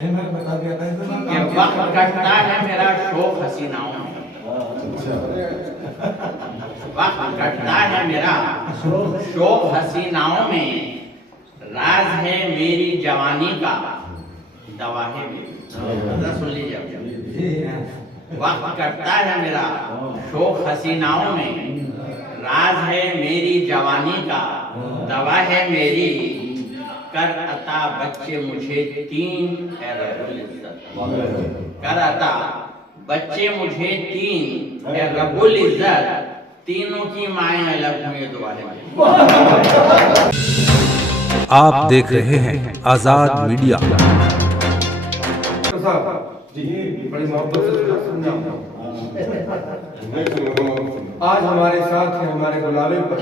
ये वक्त कटता है मेरा शोक हसीनाओं में। वक्त कटता है मेरा शोक हसीनाओं में। राज है मेरी जवानी का, दवा है मेरी। सुन लीजिए। वक्त कटता है मेरा शोक हसीनाओं में। राज है मेरी जवानी का, दवा है मेरी। कर अता बच्चे मुझे तीन, है रब्बुल इज्जत। कर अता बच्चे मुझे तीन, है रब्बुल इज्जत। तीनों की माएं अलग हुई, दुआ है। आप देख रहे हैं आजाद मीडिया। बड़ी मोहब्बत से समझा। आज हमारे साथ हैं हमारे बुलावे पर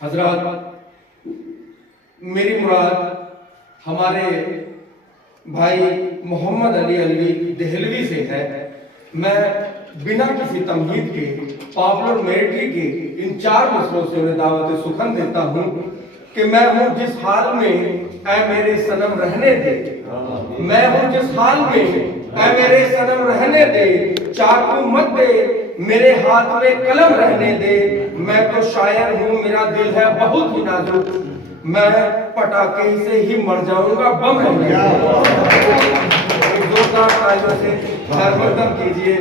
हजरत मेरी मुराद हमारे भाई मोहम्मद अली अलवी देहलवी से है। मैं बिना किसी तमहीद के पॉपुलर मिलिट्री के इन 4 मसलों से उन्हें दावत सुखन देता हूँ कि मैं हूँ जिस हाल में ऐ मेरे सनम रहने दे। मैं हूँ जिस हाल में ऐ मेरे सनम रहने दे। चाकू मत दे मेरे हाथ में कलम रहने दे। मैं तो शायर हूँ मेरा दिल है बहुत ही नाजुक। मैं पटाखे से ही मर जाऊंगा बम है। जोरदार तालियों से खैरमकदम कीजिए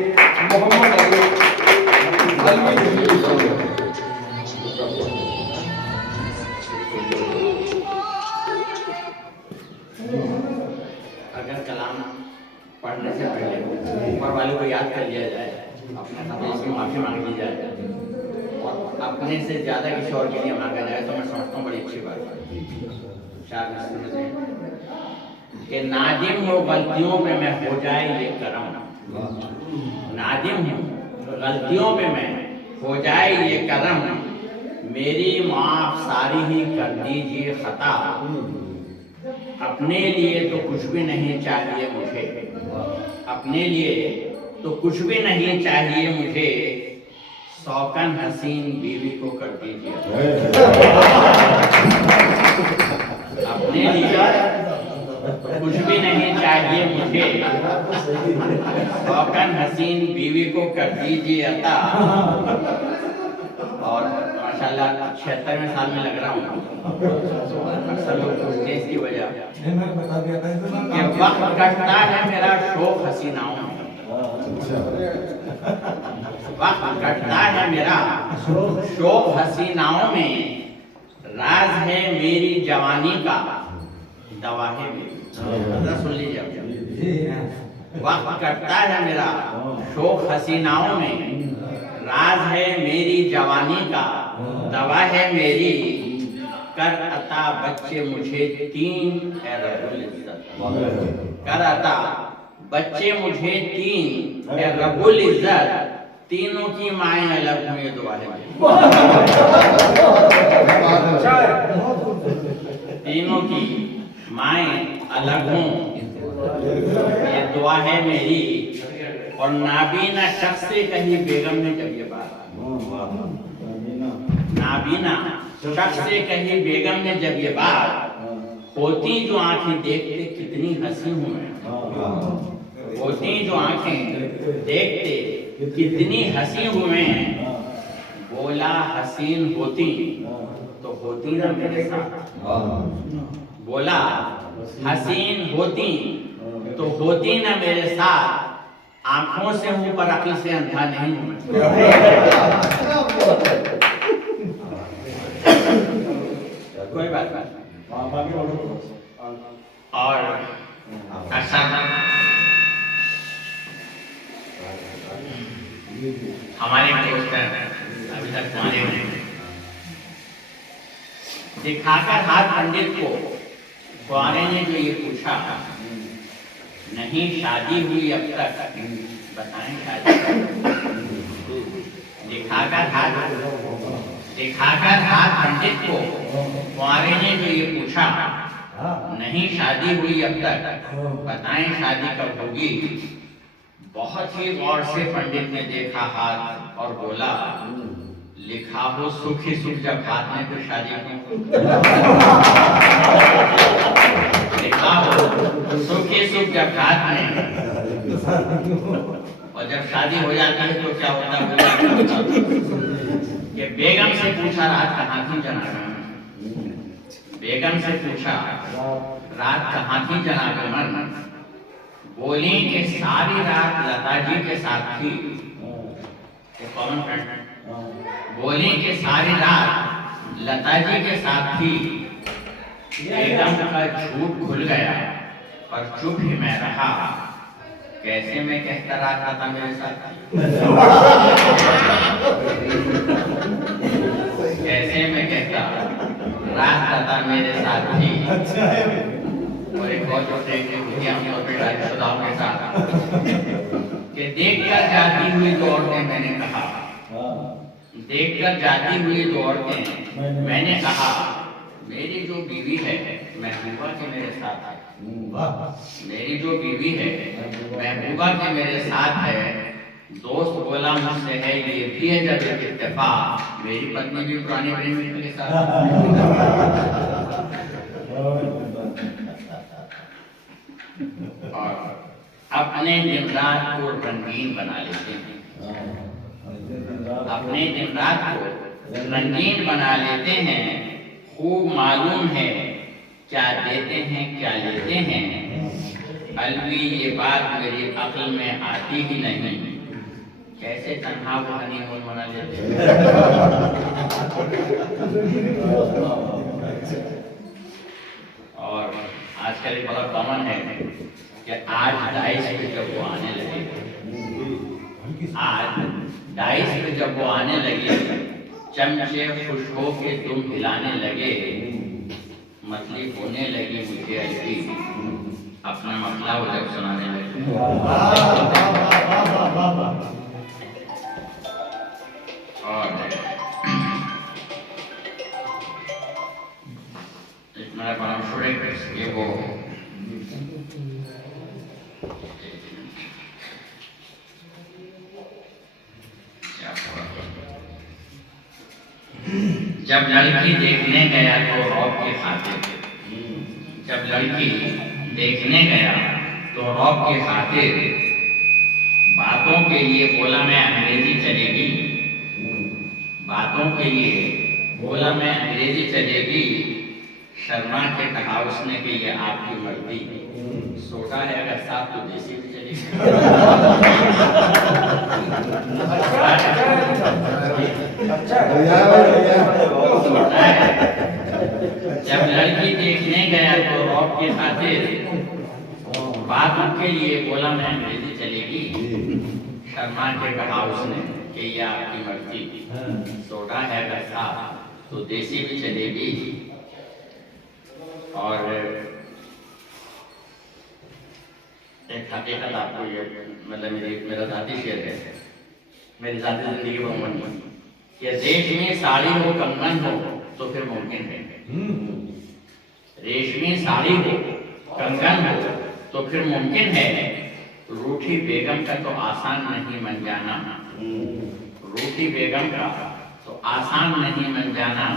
मोहम्मद अली अगर कलाम पढ़ने से पहले ऊपर वाले को याद कर लिया जाए, अपने खतरे से माफी मांग ली जाए और अपने से ज्यादा किसी और के लिए मांगा जाए, तो मैं समझता हूँ बड़ी अच्छी बात है। 4 कि नादिम हो गलतियों पे मैं हो जाए ये करम। नादिम हूँ गलतियों पे मैं हो जाए ये करम। मेरी माफ सारी ही कर दीजिए खता। अपने लिए तो कुछ भी नहीं चाहिए मुझे। अपने लिए तो कुछ भी नहीं चाहिए मुझे। सौकन हसीन बीवी को कर दीजिए। अपने लिए कुछ भी नहीं चाहिए मुझे। सौकन हसीन बीवी को कर दीजिए अता। और माशाल्लाह 76वें साल में लग रहा हूँ। अक्सर लोग पूछते हैं इसकी वजह कि वक्त कटता है मेरा शोक हसीनाओं में। वक्त कटता है मेरा शोक हसीनाओं में। राज है मेरी जवानी का, दवा है मेरी। सुन लीजिए। वक्त कटता है मेरा शोक हसीनाओं में। राज है मेरी जवानी का, दवा है मेरी। कर अता बच्चे मुझे तीन, है रब्बुल इज्जत। कर अता बच्चे मुझे तीन, है रब्बुल इज्जत। तीनों की माएं अलग हुई, दुआ है। तीनों की माएं अलग हों, ये दुआ है मेरी। और नाबीना शख्स से कही बेगम ने जब ये बात, नाबीना शख्स से कही बेगम ने जब ये बात, होती जो आंखें देखते कितनी हंसी हूं मैं। होती जो आंखें देखते कितनी हंसी हूं मैं। बोला हसीन होती तो होती ना मेरे साथ। बोला हसीन होती तो होती ना मेरे साथ। आंखों से हूं पर अक्ल से अंधा नहीं हूं मैं। कोई बात नहीं। और हमारे दोस्त अभी तक हमारे दिखाकर हाथ पंडित को कुआरे ने जो ये पूछा, नहीं शादी हुई अब तक, बताएं शादी। दिखाकर हाथ पंडित को कुआरे ने जो ये पूछा, नहीं शादी हुई अब तक, बताएं शादी कब होगी। बहुत ही गौर से पंडित ने देखा हाथ और बोला, लिखा हो सुख ही सुख, जब हाथ में तो शादी लिखा हो सुख ही सुख जब घात में, और जब शादी हो जाती है तो क्या होता है कि बेगम से पूछा रात कहाँ थी जनाब, बेगम से पूछा रात कहाँ थी जनाब मन, बोली कि सारी रात लता जी के साथ थी। कॉमन फ्रेंड बोली कि सारी रात लता जी के साथ थी। बेगम का झूठ खुल गया पर चुप ही मैं रहा, कैसे मैं कहता रहा था मेरे साथ थी, कैसे मैं कहता रात लता मेरे साथ थी। और एक और जो देखिए हम लोग शुदाओं के साथ कि देखकर जाती हुई दो औरतें, मैंने कहा देखकर जाती हुई दो औरतें, मैंने कहा मेरी जो बीवी है महबूबा के मेरे साथ है, मेरी जो बीवी है महबूबा के मेरे साथ है। दोस्त बोला मुझसे है ये भी है जब एक इत्तेफाक, मेरी पत्नी भी पुरानी प्रेमी के साथ और अपने दिन रात को रंगीन बना लेते हैं, अपने दिन रात को रंगीन बना लेते हैं। खूब मालूम है क्या देते हैं क्या लेते हैं, अलवी ये बात मेरी अक्ल में आती ही नहीं, कैसे तन्हा वो हनीमून मना लेते हैं। और आजकल एक बड़ा कॉमन है कि आज डाइस पे जब वो आने लगे, आज डाइस पे जब वो आने लगे, चमचे खुशबू के तुम हिलाने लगे, मछली होने लगी मुझे ऐसी, अपना मसला वो जब सुनाने लगे। और मेरा बड़ा मशहूर ये वो जब लड़की देखने गया तो रौब की खातिर, जब लड़की देखने गया तो रौब की खातिर, बातों के लिए बोला मैं अंग्रेजी चलेगी, बातों के लिए बोला मैं अंग्रेजी चलेगी, शर्मा के कहा उसने कि ये आपकी मर्जी, सोटा है अगर साथ तो देसी भी चलेगी। जब लड़की देखने गया तो रौब की खातिर, बातों के लिए बोला मैं अंग्रेजी चलेगी, शर्मा के कहा उसने कि ये आपकी मर्जी, सोडा है अगर साथ तो देसी भी चलेगी। और एक हकीकत आपको ये मतलब मेरा जाती शेर है, मेरी जाती जिंदगी पर मुमकिन कि रेशमी साड़ी हो कंगन हो तो फिर मुमकिन है, रेशमी साड़ी हो कंगन हो तो फिर मुमकिन है, रूठी बेगम का तो आसान नहीं मन जाना, रूठी बेगम का तो आसान नहीं मन जाना,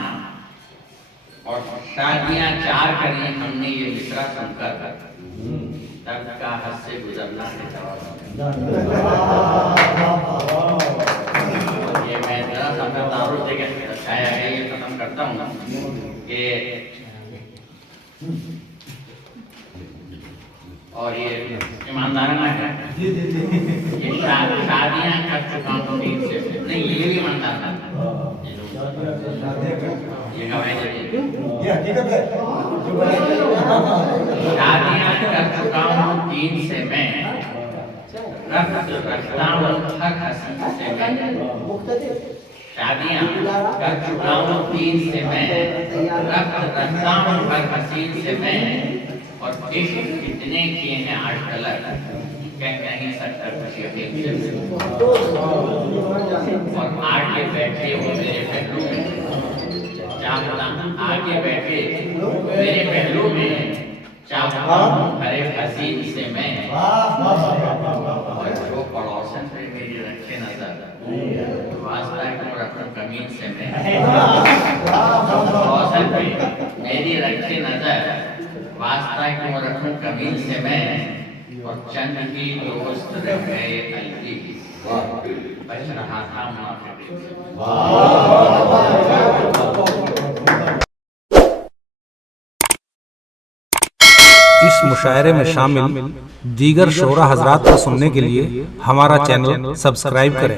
और शादियां चार करी हमने ये मिश्रा सुनकर, तब का हद से गुजरना है। ये मैं जरा सा दारू से दर्शाया है, ये खत्म करता हूँ कि और ये ईमानदाराना है, ये शादियां कर चुका हूँ नहीं, ये भी ईमानदाराना ये गवाही ये हकीकत है। शादियां कर चुका हूँ 3 से मैं, रफ्त रखता हूँ हर हसीन से मैं, शादियां कर चुका हूँ 3 से मैं, रफ्त रखता हूँ हर हसीन से मैं, और इश्क कितने किए हैं आज तक कह नहीं सकता खुशी से। और आगे बैठे हो मेरे पहलू में, चाहता आगे बैठे मेरे पहलू में, चाहता हूँ हरे हसीन से मैं, और जो पड़ोसन पे मेरी रखे नजर, वास्ता है अपने कमीन से मैं, पड़ोसन पे मेरी रखे नजर, वास्ता क्यों रखूं कमील से मैं, और चंद की दोस्त रह गए अलवी, बच रहा था मुनाफिक। इस मुशायरे में शामिल दीगर शोरा हजरात को सुनने के लिए हमारा चैनल सब्सक्राइब करें।